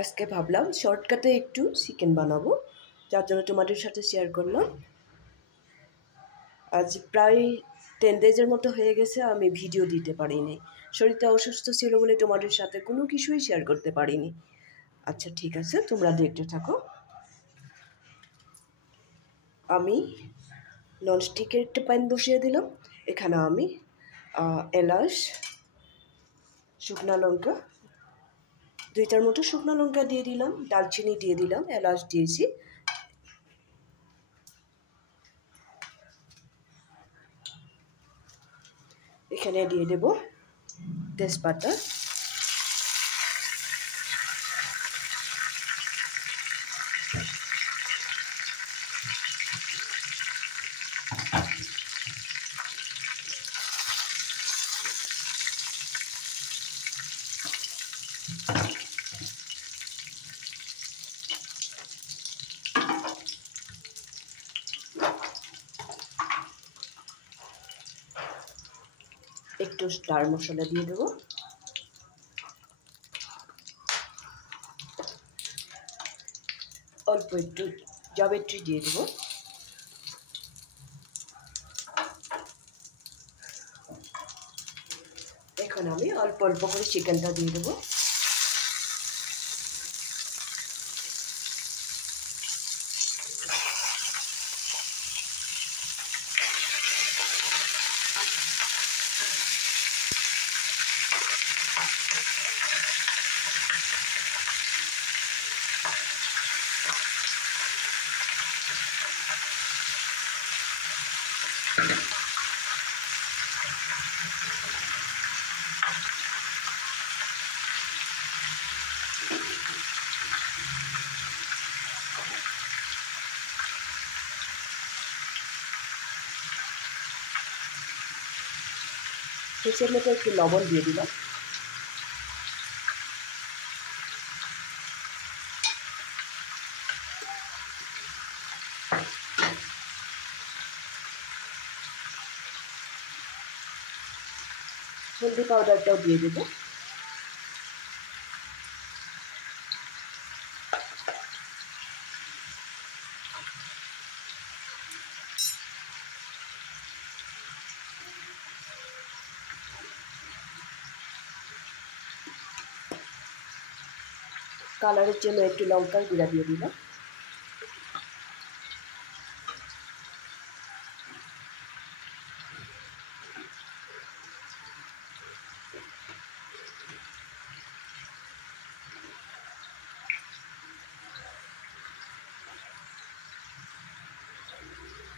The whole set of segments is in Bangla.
আজকে ভাবলাম শর্টকাটে একটু চিকেন বানাবো, যার জন্য তোমাদের সাথে শেয়ার করলাম। আজ প্রায় 10 ডেজের মতো হয়ে গেছে আমি ভিডিও দিতে পারিনি। শরীরটা অসুস্থ ছিল বলে তোমাদের সাথে কোনো কিছুই শেয়ার করতে পারিনি। আচ্ছা ঠিক আছে, তোমরা দেখতে থাকো। আমি ননস্টিকের একটা প্যান বসিয়ে দিলাম। এখানে আমি এলাচ, শুকনো লঙ্কা, 2টার মতো শুকনো লঙ্কা দিয়ে দিলাম, দারচিনি দিয়ে দিলাম, এলাচ দিয়েছি। এখানে দিয়ে দেব তেজপাতা, একটু স্টার মশলা দিয়ে দেবো, অল্প একটু জাবিত্রি দিয়ে দেবো, এখন আমি অল্প অল্প করে চিকেনটা দিয়ে দেবো। শেষের মতো একটু লবণ দিয়ে দিলাম। হলদি পাউডারটাও দিয়ে দেবো। কালারের জন্য একটু লঙ্কার গুঁড়া দিয়ে দিলাম।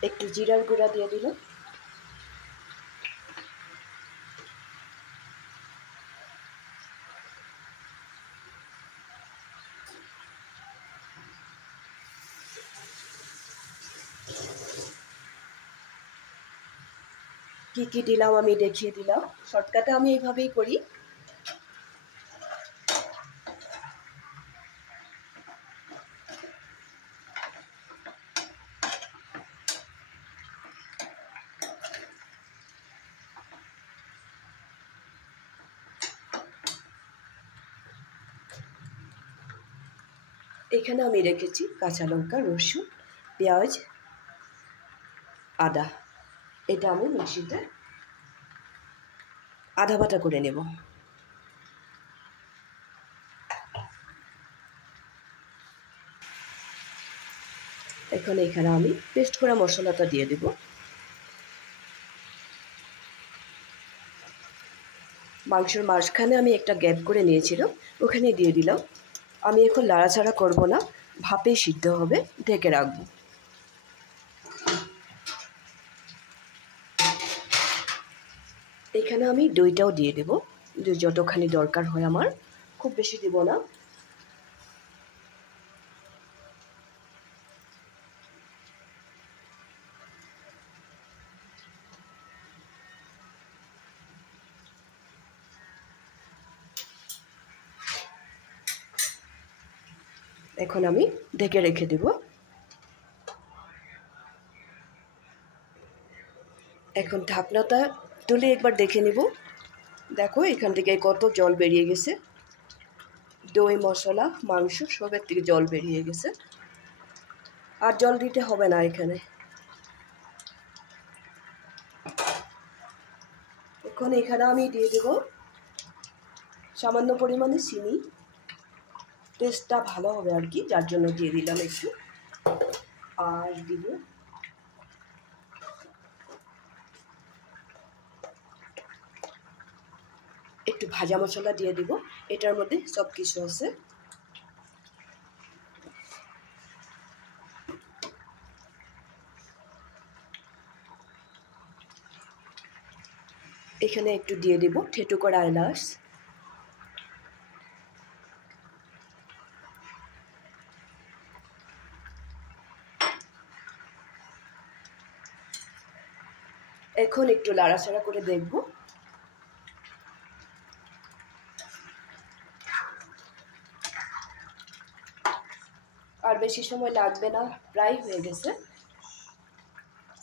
একটু জিরার গুঁড়া দিয়ে দিলাম। কি কি দিলাম আমি দেখিয়ে দিলাম। শর্টকাটে আমি এইভাবেই করি। এখানে আমি রেখেছি কাঁচা লঙ্কা, রসুন, পেঁয়াজ, আদা। এটা আমি মিক্সিতে আধা বাটা করে নেব। এখন এখানে আমি পেস্ট করা মশলাটা দিয়ে দেব। মাংসের মাঝখানে আমি একটা গ্যাপ করে নিয়েছিলাম, ওখানে দিয়ে দিলাম। আমি এখন লাড়াচাড়া করব না, ভাপেই সিদ্ধ হবে, ঢেকে রাখবো। এখানে আমি দইটাও দিয়ে দেব, যতখানি দরকার হয় আমার, খুব বেশি দেব না। এখন আমি ঢেকে রেখে দেব। এখন ঢাকনাটা তুলে একবার দেখে নেব। দেখো এখান থেকে কত জল বেরিয়ে গেছে। দই, মশলা, মাংস সবের থেকে জল বেরিয়ে গেছে। আর জল দিতে হবে না এখানে। এখন এখানে আমি দিয়ে দেব সামান্য পরিমাণে চিনি, টেস্টটা ভালো হবে আর কি, যার জন্য দিয়ে দিলাম একটু। আর দিব একটু ভাজা মশলা দিয়ে দিব, এটার মধ্যে সব কিছু আছে। এখানে একটু দিয়ে দিব থেতো করা এলাচ, এখন একটু নাড়াচাড়া করে দেখব। আর বেশি সময় লাগবে না, প্রায় হয়ে গেছে।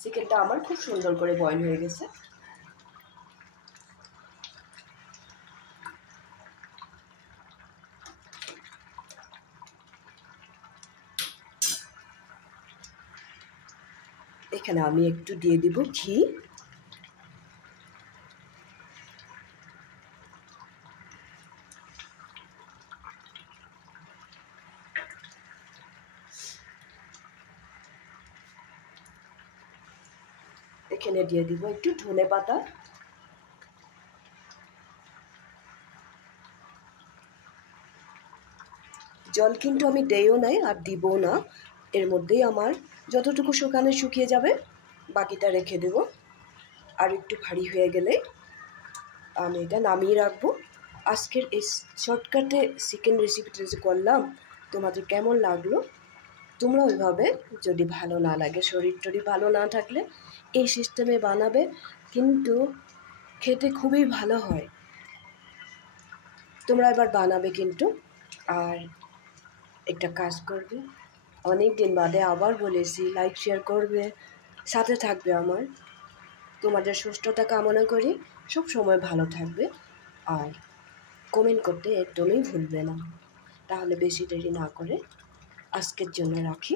চিকেনটা আমার খুব সুন্দর করে বয়েল হয়ে গেছে। এখানে আমি একটু দিয়ে দিব ঘি। এখানে দিয়ে দিব একটু ধনেপাতা। জল কিন্তু আমি দেইও নাই আর দিবও না, এর মধ্যেই আমার যতটুকু শুকিয়ে যাবে বাকিটা রেখে দেব। আর একটু ভারী হয়ে গেলে আমি এটা নামিয়ে রাখবো। আজকের এই শর্টকাটে চিকেন রেসিপিটা যে করলাম, তোমাদের কেমন লাগলো? তোমরা ওইভাবে, যদি ভালো না লাগে, শরীর টরীর ভালো না থাকলে এই সিস্টেমে বানাবে, কিন্তু খেতে খুবই ভালো হয়। তোমরা এবার বানাবে কিন্তু। আর একটা কাজ করবে, অনেক দিন বাদে আবার বলেছি, লাইক শেয়ার করবে, সাথে থাকবে আমার। তোমাদের সুস্থতা কামনা করি, সব সময় ভালো থাকবে। আর কমেন্ট করতে একদমই ভুলবে না। তাহলে বেশি দেরি না করে আজকের জন্য রাখি।